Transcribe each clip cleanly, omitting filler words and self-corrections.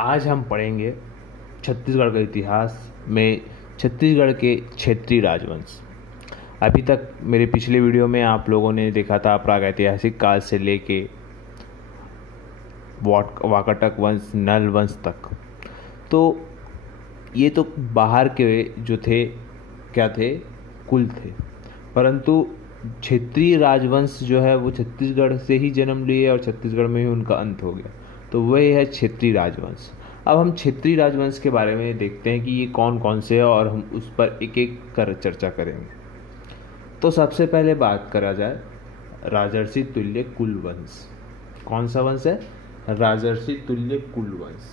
आज हम पढ़ेंगे छत्तीसगढ़ का इतिहास में छत्तीसगढ़ के क्षेत्रीय राजवंश। अभी तक मेरे पिछले वीडियो में आप लोगों ने देखा था प्रागैतिहासिक काल से लेके वाकाटक वंश, नल वंश तक। तो ये तो बाहर के जो थे क्या थे, कुल थे, परंतु क्षेत्रीय राजवंश जो है वो छत्तीसगढ़ से ही जन्म लिए और छत्तीसगढ़ में ही उनका अंत हो गया। तो वही है क्षेत्रीय राजवंश। अब हम क्षेत्रीय राजवंश के बारे में देखते हैं कि ये कौन कौन से हैं और हम उस पर एक एक कर चर्चा करेंगे। तो सबसे पहले बात करा जाए राजर्षि तुल्य कुल वंश। कौन सा वंश है? राजर्षि तुल्य कुल वंश।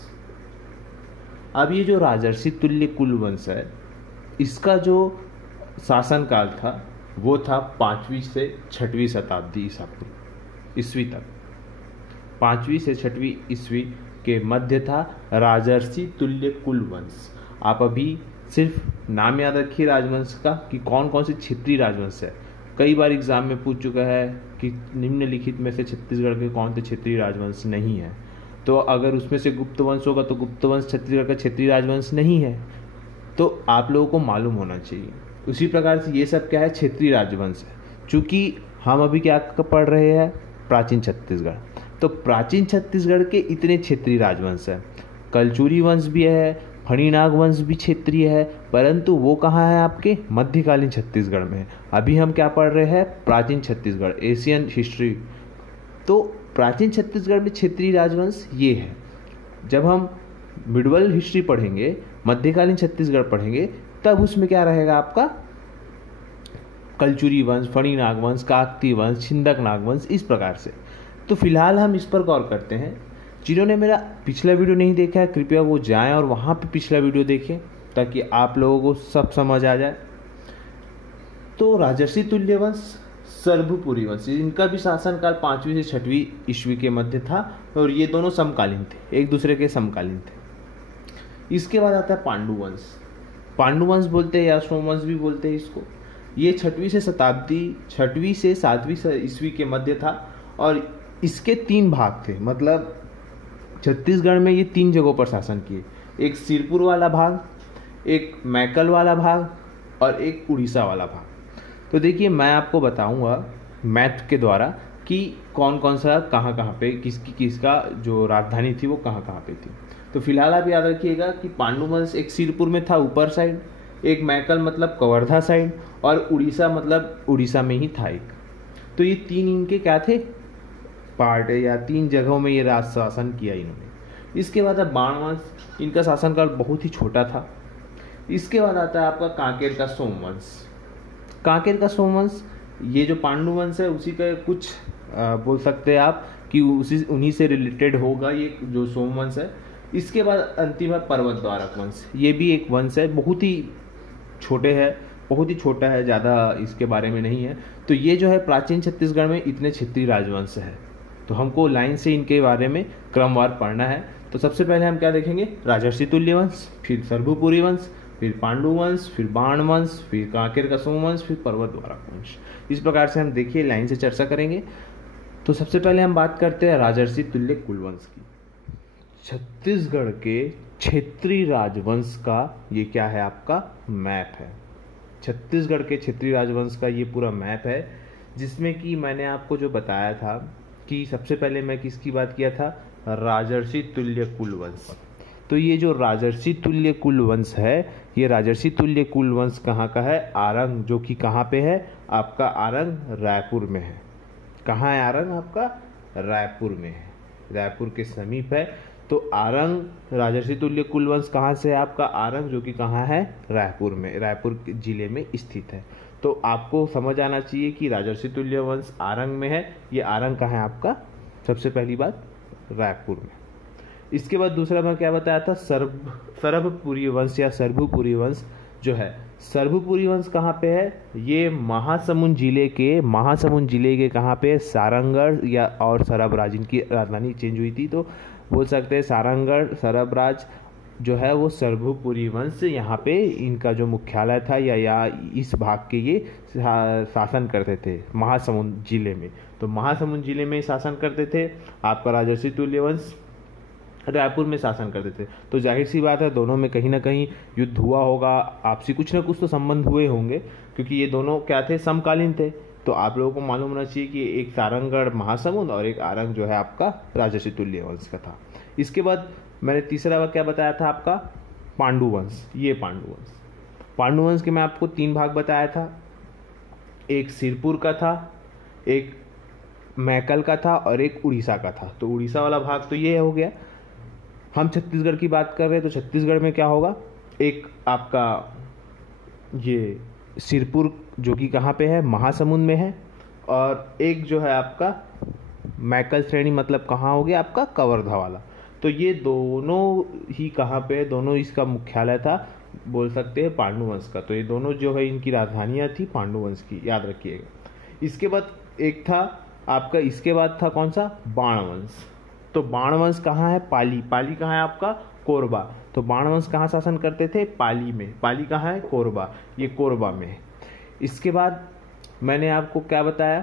अब ये जो राजर्षि तुल्य कुल वंश है, इसका जो शासनकाल था वो था 5वीं से 6वीं शताब्दी ईस्वी तक। 5वीं से 6वीं ईस्वी के मध्य था राजर्षि तुल्य कुल वंश। आप अभी सिर्फ नाम याद रखिए राजवंश का कि कौन कौन से क्षेत्रीय राजवंश है। कई बार एग्जाम में पूछ चुका है कि निम्नलिखित में से छत्तीसगढ़ के कौन से क्षेत्रीय राजवंश नहीं है। तो अगर उसमें से गुप्त वंश होगा तो गुप्त वंश छत्तीसगढ़ का क्षेत्रीय राजवंश नहीं है, तो आप लोगों को मालूम होना चाहिए। उसी प्रकार से ये सब क्या है, क्षेत्रीय राजवंश है। चूंकि हम अभी क्या पढ़ रहे हैं, प्राचीन छत्तीसगढ़, तो प्राचीन छत्तीसगढ़ के इतने क्षेत्रीय राजवंश है। कलचुरी वंश भी है, फणिनाग वंश भी क्षेत्रीय है, परंतु वो कहाँ है? आपके मध्यकालीन छत्तीसगढ़ में। अभी हम क्या पढ़ रहे हैं? प्राचीन छत्तीसगढ़, एशियन हिस्ट्री। तो प्राचीन छत्तीसगढ़ में क्षेत्रीय राजवंश ये है। जब हम मिडवल हिस्ट्री पढ़ेंगे, मध्यकालीन छत्तीसगढ़ पढ़ेंगे, तब उसमें क्या रहेगा आपका? कलचुरी वंश, फणिनाग वंश, काकती वंश, छिंदक नाग वंश, इस प्रकार से। तो फिलहाल हम इस पर गौर करते हैं। जिन्होंने मेरा पिछला वीडियो नहीं देखा है, कृपया वो जाएं और वहाँ पे पिछला वीडियो देखें ताकि आप लोगों को सब समझ आ जाए। तो राजर्षि तुल्य वंश, सर्वपुरी वंश, इनका भी शासनकाल 5वीं से 6वीं ईस्वी के मध्य था और ये दोनों समकालीन थे, एक दूसरे के समकालीन थे। इसके बाद आता है पांडु वंश। पांडु वंश बोलते हैं या सोमवंश भी बोलते हैं इसको। ये 6वीं से 7वीं ईस्वी के मध्य था और इसके 3 भाग थे। मतलब छत्तीसगढ़ में ये 3 जगहों पर शासन किए। एक सिरपुर वाला भाग, एक मैकल वाला भाग और एक उड़ीसा वाला भाग। तो देखिए, मैं आपको बताऊंगा मैथ के द्वारा कि कौन कौन सा कहाँ कहाँ पे किसका जो राजधानी थी वो कहाँ कहाँ पे थी। तो फिलहाल आप याद रखिएगा कि पांडु वंश एक सिरपुर में था ऊपर साइड, एक मैकल मतलब कवर्धा साइड, और उड़ीसा मतलब उड़ीसा में ही था एक। तो ये 3 इनके क्या थे? पार्ट है, या 3 जगहों में ये राज शासन किया इन्होंने। इसके बाद अब बाण वंश, इनका शासनकाल बहुत ही छोटा था। इसके बाद आता है आपका कांकेर का सोमवंश। कांकेर का सोमवंश, ये जो पांडु वंश है उसी का कुछ बोल सकते हैं आप कि उन्हीं से रिलेटेड होगा ये जो सोमवंश है। इसके बाद अंतिम है पर्वत द्वारक वंश। ये भी एक वंश है, बहुत ही छोटा है, ज़्यादा इसके बारे में नहीं है। तो ये जो है प्राचीन छत्तीसगढ़ में इतने क्षेत्रीय राजवंश है। तो हमको लाइन से इनके बारे में क्रमवार पढ़ना है। तो सबसे पहले हम क्या देखेंगे? राजर्षि तुल्य वंश, फिर सर्वपुरी वंश, फिर पांडु वंश, फिर बाण वंश, फिर कांकेर का सोमवंश, फिर पर्वत द्वारक वंश। इस प्रकार से हम देखिए लाइन से चर्चा करेंगे। तो सबसे पहले हम बात करते हैं राजर्षि तुल्य कुल वंश की। छत्तीसगढ़ के क्षेत्रीय राजवंश का ये क्या है? आपका मैप है। छत्तीसगढ़ के क्षेत्रीय राजवंश का ये पूरा मैप है, जिसमें कि मैंने आपको जो बताया था कि सबसे पहले मैं किसकी बात किया था? राजर्षि तुल्य कुल वंश। तो ये जो राजर्षि तुल्य कुल वंश है, ये राजर्षि तुल्य कुल वंश कहाँ का है? आरंग, जो कि कहाँ पे है? आपका आरंग रायपुर में है। कहाँ है आरंग? आपका रायपुर में है, रायपुर के समीप है। तो आरंग राजर्षि तुल्य कुल वंश कहाँ से है? आपका आरंग, जो कि कहाँ है? रायपुर में, रायपुर जिले में स्थित है। तो आपको समझ आना चाहिए कि राजर्षि तुल्य वंश आरंग में है। ये आरंग कहाँ है आपका? सबसे पहली बात रायपुर में। इसके बाद दूसरा मैं क्या बताया था? सर्वपुरी वंश या सर्वपुरी वंश जो है। सर्वपुरी वंश कहाँ पे है? ये महासमुंद जिले के कहाँ पे? सारंगढ़ या और सरबराज, इनकी राजधानी चेंज हुई थी तो बोल सकते हैं सारंगढ़, सरबराज जो है वो सर्वपुरी वंश, यहाँ पे इनका जो मुख्यालय था या इस भाग के ये शासन करते थे महासमुंद जिले में। तो महासमुंद जिले में शासन करते थे आपका राजर्षि तुल्य वंश। रायपुर में शासन करते थे। तो जाहिर सी बात है दोनों में कहीं ना कहीं युद्ध हुआ होगा, आपसी कुछ ना कुछ तो संबंध हुए होंगे, क्योंकि ये दोनों क्या थे, समकालीन थे। तो आप लोगों को मालूम होना चाहिए कि एक सारंगगढ़ महासमुंद और एक आरंग जो है आपका राजर्षि तुल्य वंश का था। इसके बाद मैंने तीसरा क्या बताया था आपका, पांडुवंश। ये पांडुवंश के मैं आपको 3 भाग बताया था, एक सिरपुर का था, एक मैकल का था और एक उड़ीसा का था। तो उड़ीसा वाला भाग तो ये हो गया। हम छत्तीसगढ़ की बात कर रहे हैं, तो छत्तीसगढ़ में क्या होगा, एक आपका ये सिरपुर जो कि कहाँ पे है, महासमुंद में है, और एक जो है आपका मैकल श्रेणी, मतलब कहाँ हो गया आपका, कवर्धा वाला। तो ये दोनों ही कहाँ पे, दोनों इसका मुख्यालय था, बोल सकते हैं पांडुवंश का। तो ये दोनों जो है इनकी राजधानियाँ थी पांडुवंश की, याद रखिएगा। इसके बाद एक था आपका, इसके बाद था कौन सा, बाणवंश। तो बाणवंश कहाँ है, पाली। पाली कहाँ है आपका, कोरबा। तो बाणवंश कहाँ शासन करते थे, पाली में। पाली कहाँ है, कोरबा, ये कोरबा में है। इसके बाद मैंने आपको क्या बताया,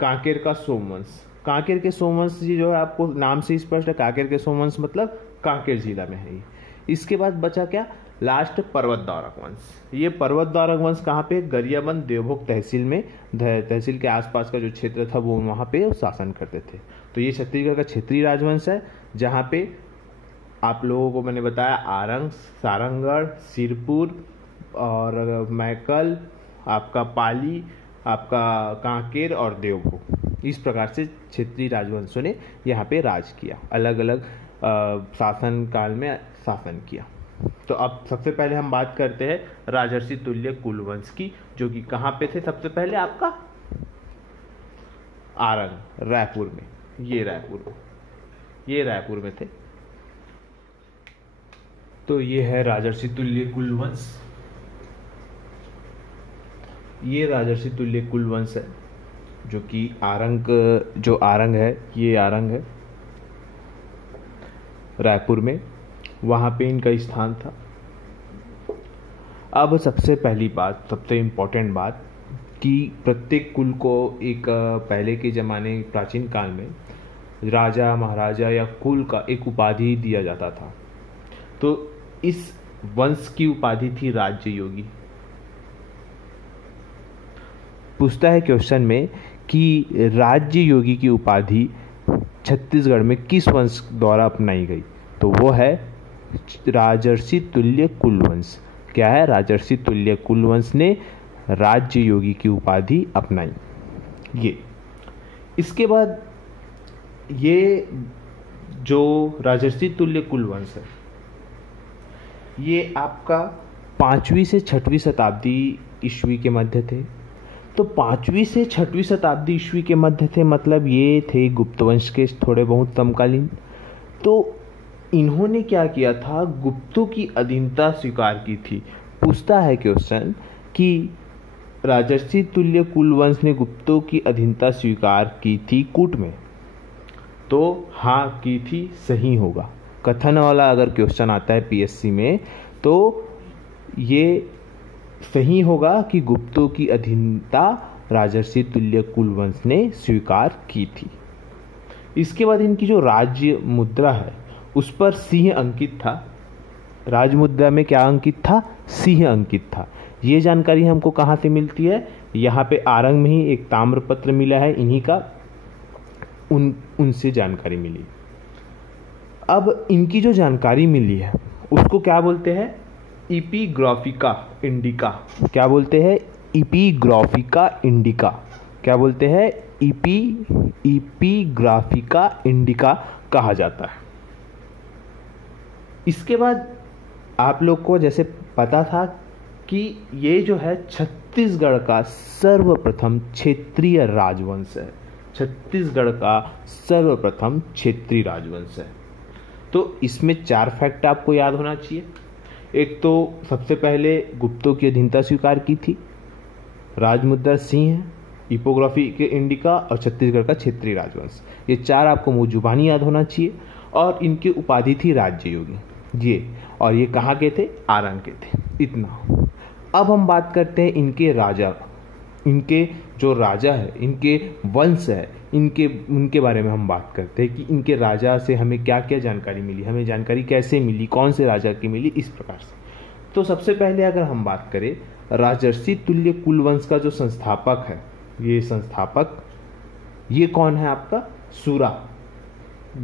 कांकेर का सोमवंश। कांकेर के सोमवंश जी जो है आपको नाम से स्पष्ट है, कांकेर के सोमवंश मतलब कांकेर जिला में है ये। इसके बाद बचा क्या, लास्ट पर्वत द्वारक वंश। ये पर्वत द्वारक वंश कहाँ पे, गरियाबंद देवभोग तहसील में, तहसील के आसपास का जो क्षेत्र था वो वहाँ पे शासन करते थे। तो ये छत्तीसगढ़ का क्षेत्रीय राजवंश है, जहाँ पे आप लोगों को मैंने बताया आरंग, सारंगगढ़, सिरपुर और मैकल, आपका पाली, आपका कांकेर और देवभोग, इस प्रकार से क्षेत्रीय राजवंशों ने यहाँ पे राज किया, अलग अलग शासन काल में शासन किया। तो अब सबसे पहले हम बात करते हैं राजर्षि तुल्य कुलवंश की, जो कि कहाँ पे थे, सबसे पहले आपका आरंग, रायपुर में। ये रायपुर में थे। तो ये है राजर्षि तुल्य कुलवंश। ये राजर्षि तुल्य कुलवंश है, जो कि आरंग है, ये आरंग है रायपुर में, वहाँ पे इनका स्थान था। अब सबसे पहली बात, सबसे इम्पोर्टेंट बात, कि प्रत्येक कुल को एक पहले के ज़माने प्राचीन काल में राजा महाराजा या कुल का एक उपाधि दिया जाता था। तो इस वंश की उपाधि थी राज्य योगी। पूछता है क्वेश्चन में कि राज्य योगी की उपाधि छत्तीसगढ़ में किस वंश द्वारा अपनाई गई, तो वो है राजर्षि तुल्य कुलवंश। क्या है, राजर्षि तुल्य कुलवंश ने राज्य योगी की उपाधि अपनाई। ये इसके बाद ये जो राजर्षि तुल्य कुलवंश है, ये आपका 5वीं से 6वीं शताब्दी ईस्वी के मध्य थे। तो 5वीं से 6वीं शताब्दी ईस्वी के मध्य थे, मतलब ये थे गुप्त वंश के थोड़े बहुत समकालीन। तो इन्होंने क्या किया था, गुप्तों की अधीनता स्वीकार की थी। पूछता है क्वेश्चन कि राजर्षि तुल्य कुलवंश ने गुप्तों की अधीनता स्वीकार की थी कूट में, तो हाँ की थी, सही होगा। कथन वाला अगर क्वेश्चन आता है पीएससी में, तो ये सही होगा कि गुप्तों की अधीनता राजर्षि तुल्य कुलवंश ने स्वीकार की थी। इसके बाद इनकी जो राज्य मुद्रा है उस पर सिंह अंकित था। राज मुद्रा में क्या अंकित था, सिंह अंकित था। ये जानकारी हमको कहाँ से मिलती है, यहाँ पे आरंग में ही एक ताम्रपत्र मिला है इन्हीं का, उनसे जानकारी मिली। अब इनकी जो जानकारी मिली है उसको क्या बोलते हैं, इपिग्राफिका इंडिका। क्या बोलते हैं, इपिग्राफिका इंडिका। क्या बोलते हैं, इपिग्राफिका इंडिका कहा जाता है। इसके बाद आप लोग को जैसे पता था कि ये जो है छत्तीसगढ़ का सर्वप्रथम क्षेत्रीय राजवंश है। छत्तीसगढ़ का सर्वप्रथम क्षेत्रीय राजवंश है। तो इसमें 4 फैक्ट आपको याद होना चाहिए। एक तो सबसे पहले गुप्तों की अधीनता स्वीकार की थी, राजमुद्रा सिंह है, इपोग्राफी के इंडिका और छत्तीसगढ़ का क्षेत्रीय राजवंश। ये 4 आपको मुँह जुबानी याद होना चाहिए। और इनकी उपाधि थी राज्य योगी ये, और ये कहाँ के थे, आरंग के थे। इतना। अब हम बात करते हैं इनके राजा। इनके जो राजा है, इनके वंश है, उनके बारे में हम बात करते हैं कि इनके राजा से हमें क्या क्या जानकारी मिली, हमें जानकारी कैसे मिली, कौन से राजा की मिली, इस प्रकार से। तो सबसे पहले अगर हम बात करें राजर्षि तुल्य कुलवंश का जो संस्थापक है, ये संस्थापक ये कौन है आपका? सूरा।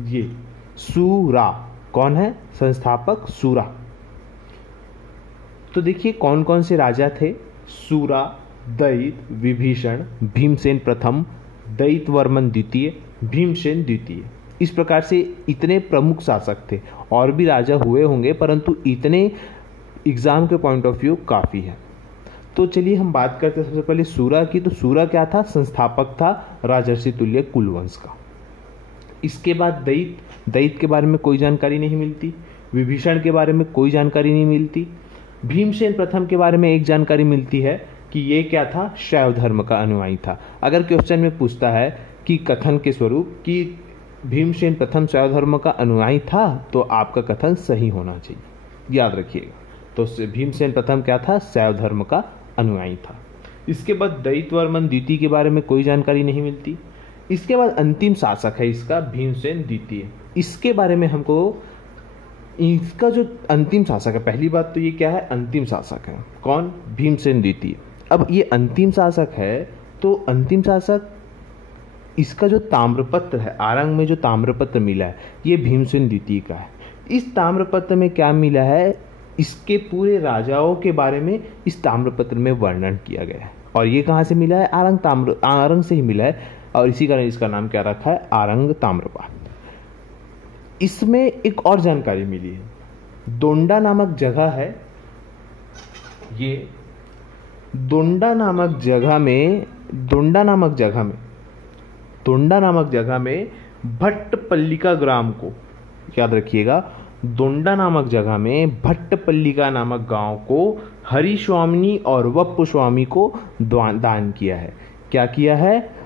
ये सूरा कौन है? संस्थापक सूरा। तो देखिए कौन कौन से राजा थे? सूरा, दैत, विभीषण, भीमसेन प्रथम, दैतवर्मन द्वितीय, भीमसेन द्वितीय। इस प्रकार से इतने प्रमुख शासक थे। और भी राजा हुए होंगे परंतु इतने एग्जाम के पॉइंट ऑफ व्यू काफी है। तो चलिए हम बात करते हैं सबसे पहले सूरा की। तो सूरा क्या था? संस्थापक था राजर्षि तुल्य कुलवंश का। इसके बाद दैत के बारे में कोई जानकारी नहीं मिलती, विभीषण के बारे में कोई जानकारी नहीं मिलती, भीमसेन प्रथम के बारे में एक जानकारी मिलती है कि ये क्या था? शैव धर्म का अनुयायी था। अगर क्वेश्चन में पूछता है कि कथन के स्वरूप कि भीमसेन प्रथम शैव धर्म का अनुयायी था, तो आपका कथन सही होना चाहिए, याद रखिएगा। तो भीमसेन प्रथम क्या था? शैव धर्म का अनुयायी था। इसके बाद दैतवर्मन द्वितीय के बारे में कोई जानकारी नहीं मिलती। इसके बाद अंतिम शासक है इसका भीमसेन द्वितीय। इसके बारे में हमको, इसका जो अंतिम शासक है, पहली बात तो ये क्या है? अंतिम शासक है। कौन? भीमसेन द्वितीय। अब ये अंतिम शासक है, तो अंतिम शासक, इसका जो ताम्रपत्र है, आरंग में जो ताम्रपत्र मिला है, ये भीमसेन द्वितीय का है। इस ताम्रपत्र में क्या मिला है? इसके पूरे राजाओं के बारे में इस ताम्रपत्र में वर्णन किया गया है। और ये कहाँ से मिला है? आरंग से ही मिला है। और इसी कारण इसका नाम क्या रखा है? आरंग ताम्रपाठ। इसमें एक और जानकारी मिली है। दोंडा नामक जगह है, ये दोंडा नामक जगह में भट्टपल्लिका ग्राम को, याद रखिएगा, दोंडा नामक जगह में भट्टपल्लिका नामक गांव को हरिस्वामिनी और वप्पुस्वामी को दान किया है। क्या किया है?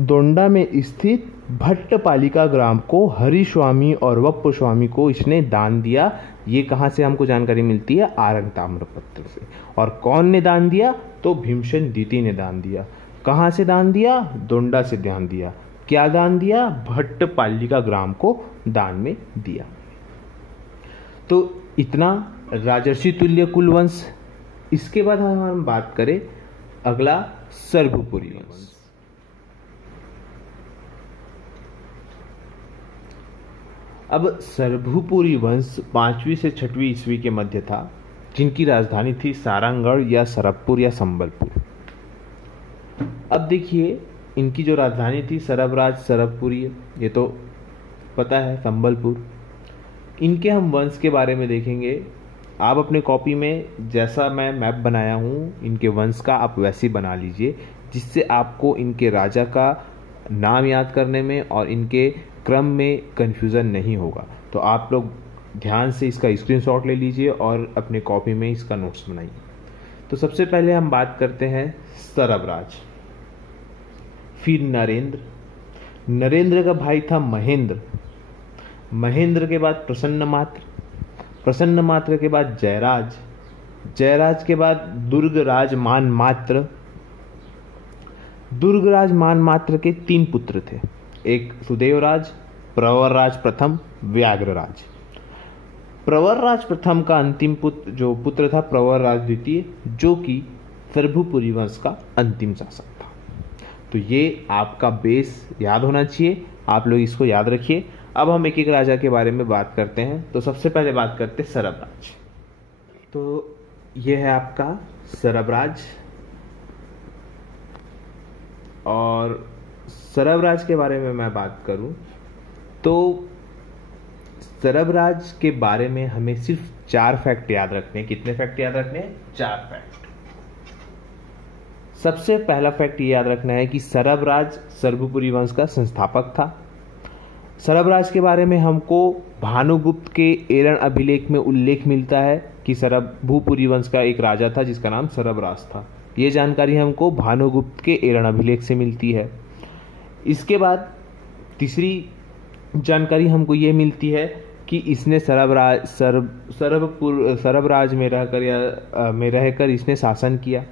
दोंडा में स्थित भट्टपालिका ग्राम को हरिस्वामी और वप्पुस्वामी को इसने दान दिया। ये कहां से हमको जानकारी मिलती है? आरंग ताम्रपत्र से। और कौन ने दान दिया? तो भीमसेन द्वितीय ने दान दिया। कहां से दान दिया? दोंडा से दान दिया। क्या दान दिया? भट्टपालिका ग्राम को दान में दिया। तो इतना राजर्षि तुल्य कुलवंश। इसके बाद हम बात करें अगला सर्वपुरी वंश। अब सर्वपुरी वंश 5वीं से 6वीं ईस्वी के मध्य था, जिनकी राजधानी थी सारंगगढ़ या सरबपुर या संबलपुर। अब देखिए इनकी जो राजधानी थी सरबराज, सरबपुरी, ये तो पता है, संबलपुर। इनके हम वंश के बारे में देखेंगे। आप अपने कॉपी में जैसा मैं मैप बनाया हूँ इनके वंश का, आप वैसे ही बना लीजिए, जिससे आपको इनके राजा का नाम याद करने में और इनके क्रम में कंफ्यूजन नहीं होगा। तो आप लोग ध्यान से इसका स्क्रीनशॉट ले लीजिए और अपने कॉपी में इसका नोट्स बनाइए। तो सबसे पहले हम बात करते हैं सरबराज, फिर नरेंद्र का भाई था महेंद्र, महेंद्र के बाद प्रसन्न मात्र के बाद जयराज के बाद दुर्गराज मान मात्र के 3 पुत्र थे। एक सुदेवराज, प्रवरराज प्रथम, व्याघ्रराज। प्रवरराज प्रथम का अंतिम पुत्र था प्रवरराज द्वितीय, जो कि सर्वपुरी वंश का अंतिम शासक था। तो ये आपका बेस याद होना चाहिए, आप लोग इसको याद रखिए। अब हम एक एक राजा के बारे में बात करते हैं। तो सबसे पहले बात करते हैं सरबराज। तो ये है आपका सरबराज। और सरबराज के बारे में मैं बात करूं तो सरबराज के बारे में हमें सिर्फ 4 फैक्ट याद रखने हैं। कितने फैक्ट याद रखने हैं? 4 फैक्ट। सबसे पहला फैक्ट ये याद रखना है कि सरबराज सर्वपुरी वंश का संस्थापक था। सरबराज के बारे में हमको भानुगुप्त के एरण अभिलेख में उल्लेख मिलता है कि सर्वपुरी वंश का एक राजा था जिसका नाम सरबराज था। ये जानकारी हमको भानुगुप्त के एरण अभिलेख से मिलती है। इसके बाद तीसरी जानकारी हमको ये मिलती है कि इसने सरबराज में रहकर इसने शासन किया।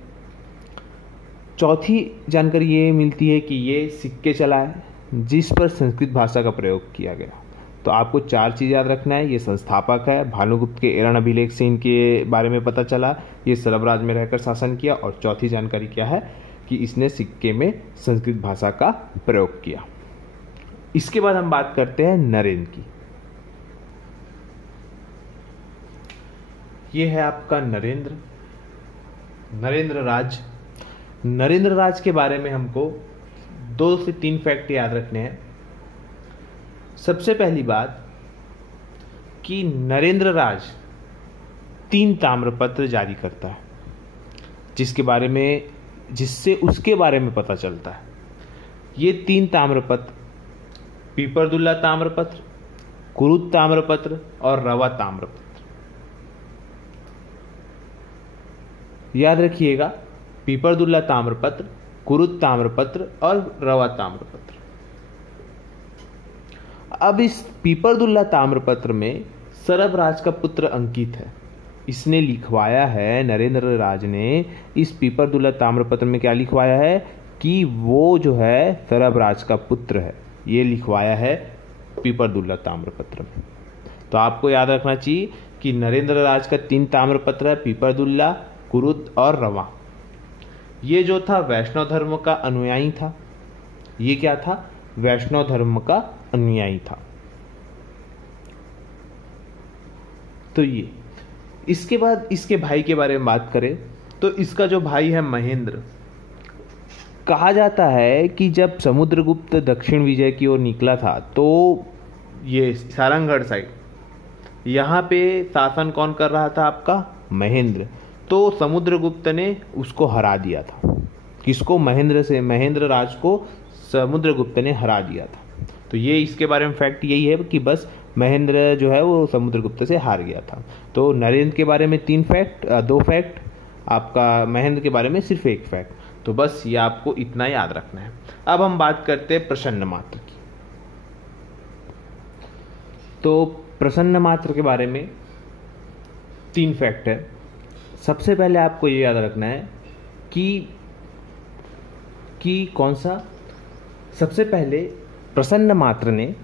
चौथी जानकारी ये मिलती है कि ये सिक्के चलाए जिस पर संस्कृत भाषा का प्रयोग किया गया। तो आपको 4 चीज़ याद रखना है। ये संस्थापक है, भानुगुप्त के एरण अभिलेख से इनके बारे में पता चला, ये सरबराज में रहकर शासन किया, और चौथी जानकारी क्या है कि इसने सिक्के में संस्कृत भाषा का प्रयोग किया। इसके बाद हम बात करते हैं नरेंद्र की। ये है आपका नरेंद्र राज। नरेंद्र राज के बारे में हमको 2 से 3 फैक्ट याद रखने हैं। सबसे पहली बात कि नरेंद्र राज 3 ताम्रपत्र जारी करता है, जिससे उसके बारे में पता चलता है। ये 3 ताम्रपत्र पीपरदुल्ला ताम्रपत्र, कुरुद ताम्रपत्र और रवा ताम्रपत्र, याद रखिएगा, पीपरदुल्ला ताम्रपत्र, कुरुद ताम्रपत्र और रवा ताम्रपत्र। अब इस पीपरदुल्ला ताम्रपत्र में सरबराज का पुत्र अंकित है। इसने लिखवाया है, नरेंद्र राज ने इस पीपरदुल्ला ताम्रपत्र में क्या लिखवाया है कि वो जो है सरबराज का पुत्र है। ये लिखवाया है पीपरदुल्ला ताम्रपत्र में। तो आपको याद रखना चाहिए कि नरेंद्र राज का 3 ताम्रपत्र है, पीपरदुल्ला, कुरुद और रवा। ये जो था वैष्णव धर्म का अनुयायी था। ये क्या था? वैष्णव धर्म का अनुयायी था। तो ये, इसके बाद इसके भाई के बारे में बात करें तो इसका जो भाई है महेंद्र, कहा जाता है कि जब समुद्रगुप्त दक्षिण विजय की ओर निकला था तो ये सारंगगढ़ साइड, यहाँ पे शासन कौन कर रहा था? आपका महेंद्र। तो समुद्रगुप्त ने उसको हरा दिया था। किसको? महेंद्र राज को समुद्रगुप्त ने हरा दिया था। तो ये इसके बारे में फैक्ट यही है कि बस महेंद्र जो है वो समुद्रगुप्त से हार गया था। तो नरेंद्र के बारे में 2 फैक्ट, आपका महेंद्र के बारे में सिर्फ 1 फैक्ट। तो बस ये आपको इतना याद रखना है। अब हम बात करते हैं प्रसन्नमात्र की। तो प्रसन्नमात्र के बारे में 3 फैक्ट है। सबसे पहले आपको ये याद रखना है कि कौन सा? सबसे पहले प्रसन्नमात्र ने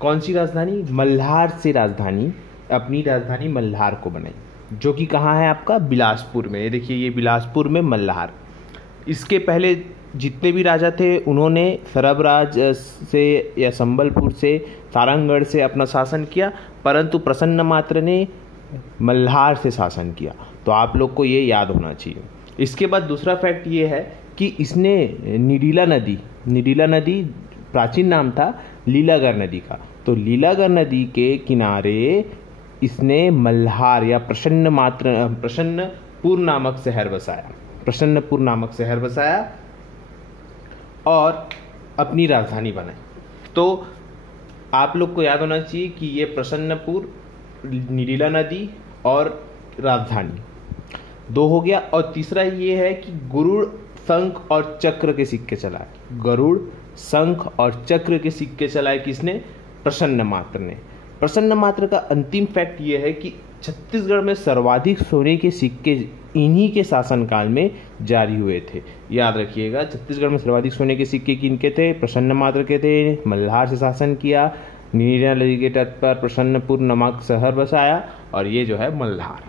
कौन सी राजधानी? मल्हार से अपनी राजधानी मल्हार को बनाई, जो कि कहाँ है? आपका बिलासपुर में। ये देखिए, ये बिलासपुर में मल्हार। इसके पहले जितने भी राजा थे उन्होंने सरबराज से या संबलपुर से, सारंगगढ़ से अपना शासन किया, परंतु प्रसन्नमात्र ने मल्हार से शासन किया। तो आप लोग को ये याद होना चाहिए। इसके बाद दूसरा फैक्ट ये है कि इसने निडीला नदी प्राचीन नाम था लीलागर नदी का। तो लीलागर नदी के किनारे इसने मल्हार या प्रसन्नपुर नामक शहर बसाया और अपनी राजधानी बनाई। तो आप लोग को याद होना चाहिए कि ये प्रसन्नपुर, निडीला नदी और राजधानी 2 हो गया। और तीसरा ये है कि गरुड़, शंख और चक्र के सिक्के चलाए। गरुड़, शंख और चक्र के सिक्के चलाए किसने? प्रसन्नमात्र ने। प्रसन्नमात्र का अंतिम फैक्ट ये है कि छत्तीसगढ़ में सर्वाधिक सोने के सिक्के इन्हीं के शासनकाल में जारी हुए थे। याद रखिएगा, छत्तीसगढ़ में सर्वाधिक सोने के सिक्के किनके थे? प्रसन्नमात्र के थे। मल्हार से शासन किया, नीरा नदी के तट पर प्रसन्नपुर नामक शहर बसाया, और ये जो है मल्हार।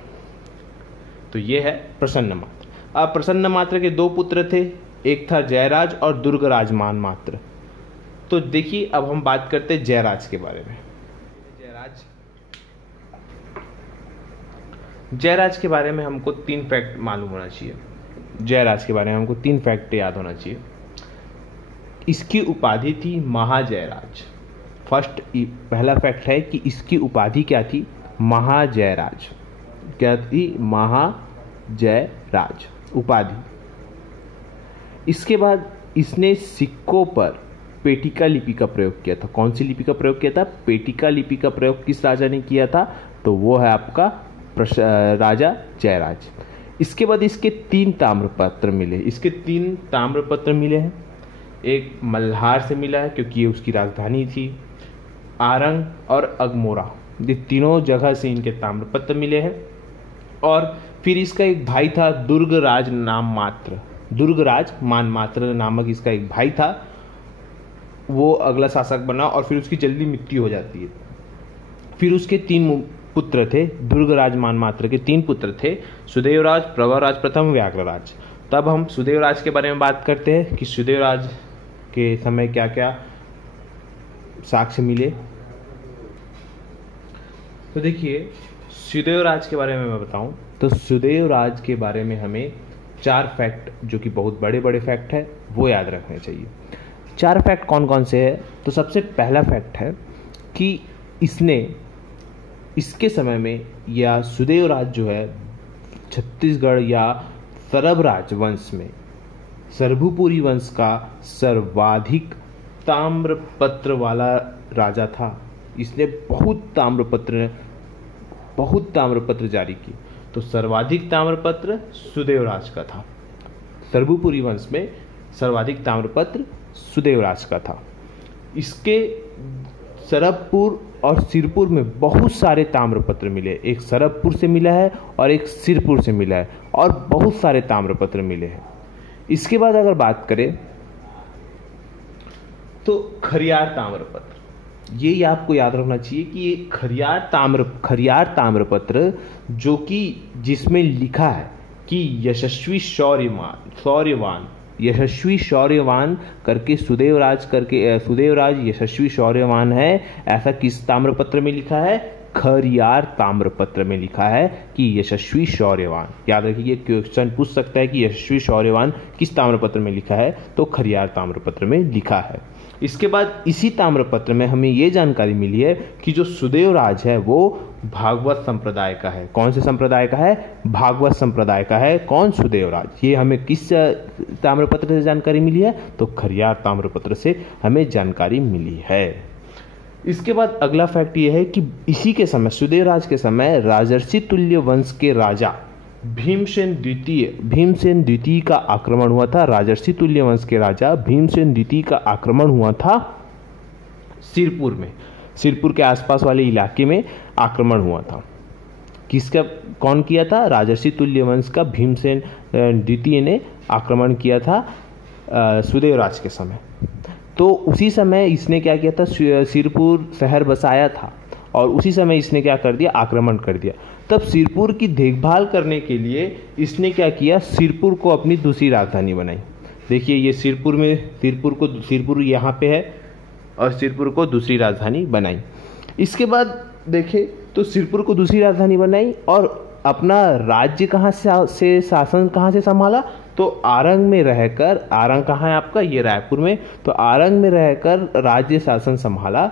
तो ये है प्रसन्नमात्र। अब प्रसन्नमात्र के 2 पुत्र थे, एक था जयराज और दुर्गराजमान मात्र। तो देखिए, अब हम बात करते हैं जयराज के बारे में। जयराज के बारे में हमको 3 फैक्ट मालूम होना चाहिए। जयराज के बारे में हमको 3 फैक्ट याद होना चाहिए। इसकी उपाधि थी महाजयराज। पहला फैक्ट है कि इसकी उपाधि क्या थी? महाजयराज। क्या थी? महाजयराज उपाधि। इसके बाद इसने सिक्कों पर पेटिका लिपि का प्रयोग किया था। कौन सी लिपि का प्रयोग किया था? पेटिका लिपि का प्रयोग किस राजा ने किया था? तो वो है आपका राजा जयराज। इसके बाद इसके 3 ताम्रपत्र मिले हैं। एक मल्हार से मिला है क्योंकि ये उसकी राजधानी थी। आरंग और अगमोरा, ये तीनों जगह से इनके ताम्रपत्र मिले हैं। और फिर इसका एक भाई था दुर्गराज नाम मात्र, दुर्गराज मानमात्र नामक इसका एक भाई था, वो अगला शासक बना और फिर उसकी जल्दी मृत्यु हो जाती है। फिर उसके 3 पुत्र थे, दुर्गराज मानमात्र के 3 पुत्र थे, सुदेवराज, प्रवरराज प्रथम, व्याघ्रराज। तब हम सुदेवराज के बारे में बात करते हैं कि सुदेवराज के समय क्या क्या साक्ष्य मिले। तो देखिए, सुदेवराज के बारे में मैं बताऊं तो सुदेवराज के बारे में हमें 4 फैक्ट, जो कि बहुत बड़े बड़े फैक्ट है, वो याद रखने चाहिए। 4 फैक्ट कौन कौन से हैं? तो सबसे पहला फैक्ट है कि इसके समय में, या सुदेवराज जो है छत्तीसगढ़ या सरब राजवंश में सरभुपुरी वंश का सर्वाधिक ताम्रपत्र वाला राजा था। इसने बहुत ताम्रपत्र जारी किए। तो सर्वाधिक ताम्रपत्र सुदेवराज का था। सरभुपुरी वंश में सर्वाधिक ताम्रपत्र सुदेवराज का था। इसके सरभपुर और सिरपुर में बहुत सारे ताम्रपत्र मिले। एक सरभपुर से मिला है और एक सिरपुर से मिला है, और बहुत सारे ताम्रपत्र मिले हैं। इसके बाद अगर बात करें तो खरियार ताम्रपत्र, ये आपको याद रखना चाहिए कि ये खरियार ताम्रपत्र, जो कि जिसमें लिखा है कि यशस्वी शौर्यवान करके सुदेवराज यशस्वी शौर्यवान है, ऐसा किस ताम्रपत्र में लिखा है? खरियार ताम्रपत्र में लिखा है कि यशस्वी शौर्यवान। याद रखिए, क्वेश्चन पूछ सकता है कि यशस्वी शौर्यवान किस ताम्रपत्र में लिखा है, तो खरियार ताम्रपत्र में लिखा है। इसके बाद इसी ताम्रपत्र में हमें यह जानकारी मिली है कि जो सुदेवराज है वो भागवत संप्रदाय का है। कौन से संप्रदाय का है? भागवत संप्रदाय का है। कौन? सुदेवराज। ये हमें किस ताम्रपत्र से जानकारी मिली है? तो खरियार ताम्रपत्र से हमें जानकारी मिली है। इसके बाद अगला फैक्ट ये है कि इसी के समय, सुदेवराज के समय, राजर्षि तुल्य वंश के राजा भीमसेन द्वितीय का आक्रमण हुआ था। राजर्षि तुल्य वंश के राजा भीमसेन द्वितीय का आक्रमण हुआ था सिरपुर में। सिरपुर के आसपास वाले इलाके में आक्रमण हुआ था। कौन किया था? राजर्षि तुल्य वंश का भीमसेन द्वितीय ने आक्रमण किया था सुदेवराज के समय। तो उसी समय इसने क्या किया था? सिरपुर शहर बसाया था, और उसी समय इसने क्या कर दिया? आक्रमण कर दिया। तब सिरपुर की देखभाल करने के लिए इसने क्या किया? सिरपुर को अपनी दूसरी राजधानी बनाई। देखिए, ये सिरपुर यहाँ पे है, और सिरपुर को दूसरी राजधानी बनाई। इसके बाद देखें तो सिरपुर को दूसरी राजधानी बनाई, और अपना राज्य शासन कहाँ से संभाला? तो आरंग में रहकर, आरंग कहाँ है आपका? ये रायपुर में। तो आरंग में रहकर राज्य शासन संभाला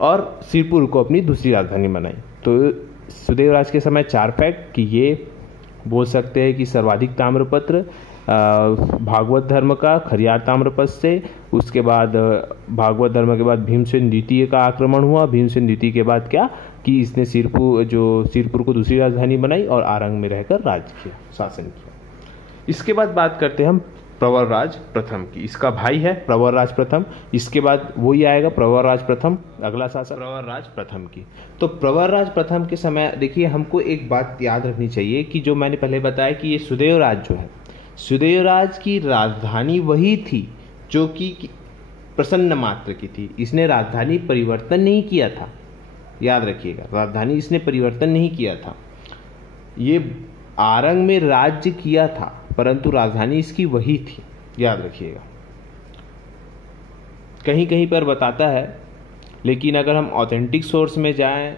और सिरपुर को अपनी दूसरी राजधानी बनाई। तो सुदेवराज के समय 4 फैक्ट कि ये बोल सकते हैं कि सर्वाधिक ताम्रपत्र भागवत धर्म का खरियार ताम्रपत्र से। उसके बाद भागवत धर्म के बाद भीमसेन द्वितीय का आक्रमण हुआ। भीमसेन द्वितीय के बाद क्या कि इसने सिरपुर को दूसरी राजधानी बनाई और आरंग में रहकर राज्य किया, शासन किया। इसके बाद बात करते हैं हम प्रवरराज प्रथम की। इसका भाई है प्रवरराज प्रथम। इसके बाद वही आएगा प्रवरराज प्रथम, अगला शासक प्रवरराज प्रथम की। तो प्रवरराज प्रथम के समय देखिए, हमको एक बात याद रखनी चाहिए कि जो मैंने पहले बताया कि ये सुदेवराज जो है, सुदेवराज की राजधानी वही थी जो कि प्रसन्न मात्र की थी। इसने राजधानी परिवर्तन नहीं किया था। याद रखिएगा, राजधानी इसने परिवर्तन नहीं किया था। ये आरंग में राज्य किया था, परंतु राजधानी इसकी वही थी। याद रखिएगा, कहीं कहीं पर बताता है, लेकिन अगर हम ऑथेंटिक सोर्स में जाएं,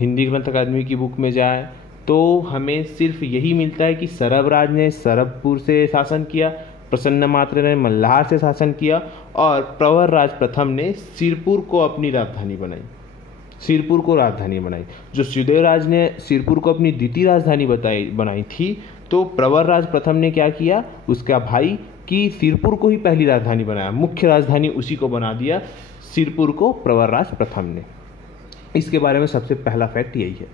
हिंदी ग्रंथ अकादमी की बुक में जाएं, तो हमें सिर्फ यही मिलता है कि सरभराज ने सरभपुर से शासन किया, प्रसन्न मात्र ने मल्हार से शासन किया, और प्रवरराज प्रथम ने सिरपुर को अपनी राजधानी बनाई। सिरपुर को राजधानी बनाई। जो सुदेवराज ने सिरपुर को अपनी द्वितीय राजधानी बनाई थी, तो प्रवरराज प्रथम ने क्या किया? उसका भाई कि सिरपुर को ही पहली राजधानी बनाया, मुख्य राजधानी उसी को बना दिया, सिरपुर को प्रवरराज प्रथम ने। इसके बारे में सबसे पहला फैक्ट यही है।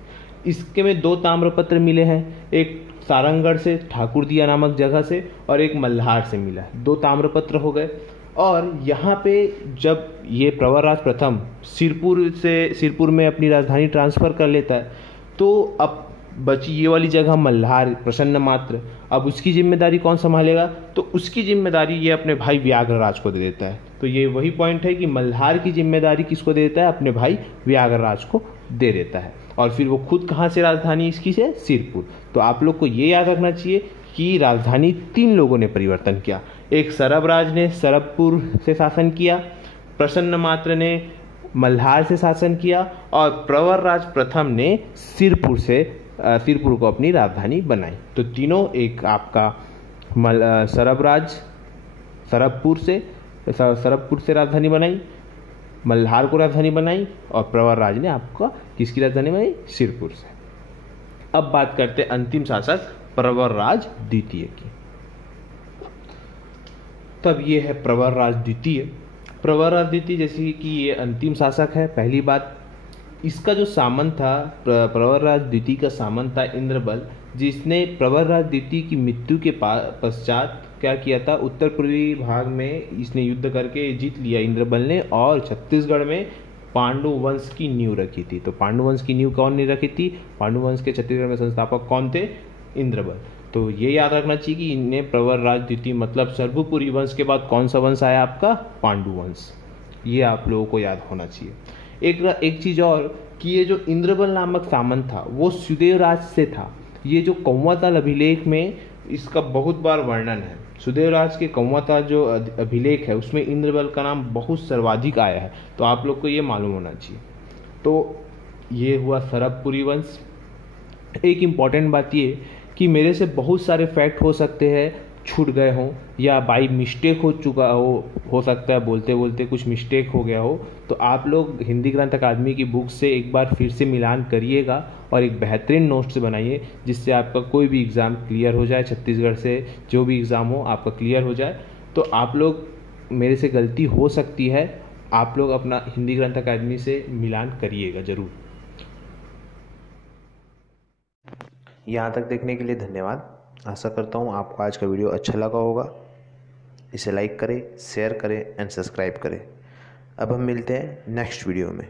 इसके में 2 ताम्रपत्र मिले हैं, एक सारंगगढ़ से ठाकुरदिया नामक जगह से, और एक मल्हार से मिला है। 2 ताम्रपत्र हो गए। और यहाँ पे जब ये प्रवरराज प्रथम सिरपुर में अपनी राजधानी ट्रांसफर कर लेता है, तो अब बची ये वाली जगह मल्हार प्रसन्न मात्र, अब उसकी जिम्मेदारी कौन संभालेगा? तो उसकी जिम्मेदारी ये अपने भाई व्याघ्रराज को दे देता है। तो ये वही पॉइंट है कि मल्हार की जिम्मेदारी किसको दे देता है? अपने भाई व्याघ्रराज को दे देता है। और फिर वो खुद कहाँ से राजधानी इसकी से? सिरपुर। तो आप लोग को ये याद रखना चाहिए कि राजधानी 3 लोगों ने परिवर्तन किया। एक सरबराज ने सरबपुर से शासन किया, प्रसन्न मात्र ने मल्हार से शासन किया, और प्रवरराज प्रथम ने सिरपुर को अपनी राजधानी बनाई। तो तीनों, एक आपका सरबपुर से राजधानी बनाई, मल्हार को राजधानी बनाई, और प्रवरराज ने आपका किसकी राजधानी बनाई? सिरपुर से। अब बात करते हैं अंतिम शासक प्रवरराज द्वितीय की। तब ये है प्रवरराज द्वितीय। प्रवरराज द्वितीय जैसे कि ये अंतिम शासक है। पहली बात, इसका जो सामंत था, प्रवरराज द्वितीय का सामंत था इंद्रबल, जिसने प्रवरराज द्वितीय की मृत्यु के पश्चात क्या किया था? उत्तर पूर्वी भाग में इसने युद्ध करके जीत लिया इंद्रबल ने, और छत्तीसगढ़ में पांडु वंश की नींव रखी थी। तो पांडु वंश की नींव कौन ने रखी थी? पांडु वंश के छत्तीसगढ़ में संस्थापक कौन थे? इंद्रबल। तो ये याद रखना चाहिए कि इन्हें प्रवरराज द्वितीय मतलब सर्वपुरी वंश के बाद कौन सा वंश आया आपका? पांडु वंश। ये आप लोगों को याद होना चाहिए। एक चीज और कि ये जो इंद्रबल नामक सामंत था वो सुदेवराज से था। ये जो कौवाताल अभिलेख में इसका बहुत बार वर्णन है। सुदेवराज के कौवाताल जो अभिलेख है उसमें इंद्रबल का नाम बहुत सर्वाधिक आया है। तो आप लोग को ये मालूम होना चाहिए। तो ये हुआ सरबपुरी वंश। एक इम्पॉर्टेंट बात ये कि मेरे से बहुत सारे फैक्ट हो सकते हैं छूट गए हों, या बाई मिस्टेक हो सकता है, बोलते बोलते कुछ मिस्टेक हो गया हो। तो आप लोग हिंदी ग्रंथ अकादमी की बुक से एक बार फिर से मिलान करिएगा और एक बेहतरीन नोट्स बनाइए, जिससे आपका कोई भी एग्ज़ाम क्लियर हो जाए। छत्तीसगढ़ से जो भी एग्ज़ाम हो आपका क्लियर हो जाए। तो आप लोग, मेरे से गलती हो सकती है, आप लोग अपना हिंदी ग्रंथ अकादमी से मिलान करिएगा ज़रूर। यहाँ तक देखने के लिए धन्यवाद। आशा करता हूँ आपको आज का वीडियो अच्छा लगा होगा। इसे लाइक करें, शेयर करें एंड सब्सक्राइब करें। अब हम मिलते हैं नेक्स्ट वीडियो में।